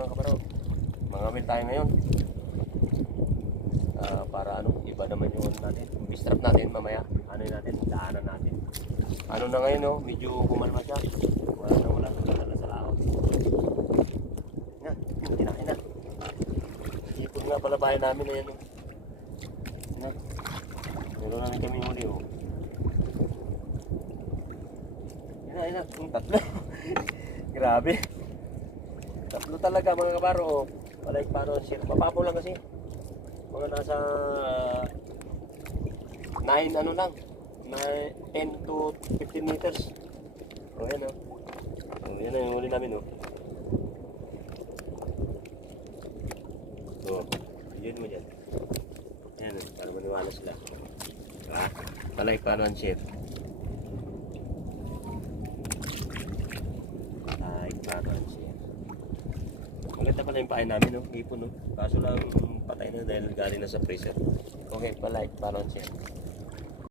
mga kabaro. Mangamil tayo ngayon. Para ano, iba naman yung ano natin. Bistrap natin mamaya. Ano yun natin, daanan natin. Ano na ngayon, no? Medyo kumalma siya. Wala na sa laot. Kinain na. Ipon nga pala bahay namin na yan. Meron namin kami huli, oh. Ina, kung tatlo. Grabe. Tatlo talaga mga kabaro, oh. Palike paano siya. Papapo lang kasi. Mga nasa 9 ano lang. 10 to 15 meters. O yan, oh. O yan na yung huli namin, oh. O, yun mo dyan. Ayan, para maniwala sila. Palike paano ang share. Palike paano ang share. Maganda pala yung pain namin, no? Ipon, no? Kaso lang patay na dahil galing na sa freezer. Okay, palike paano ang share.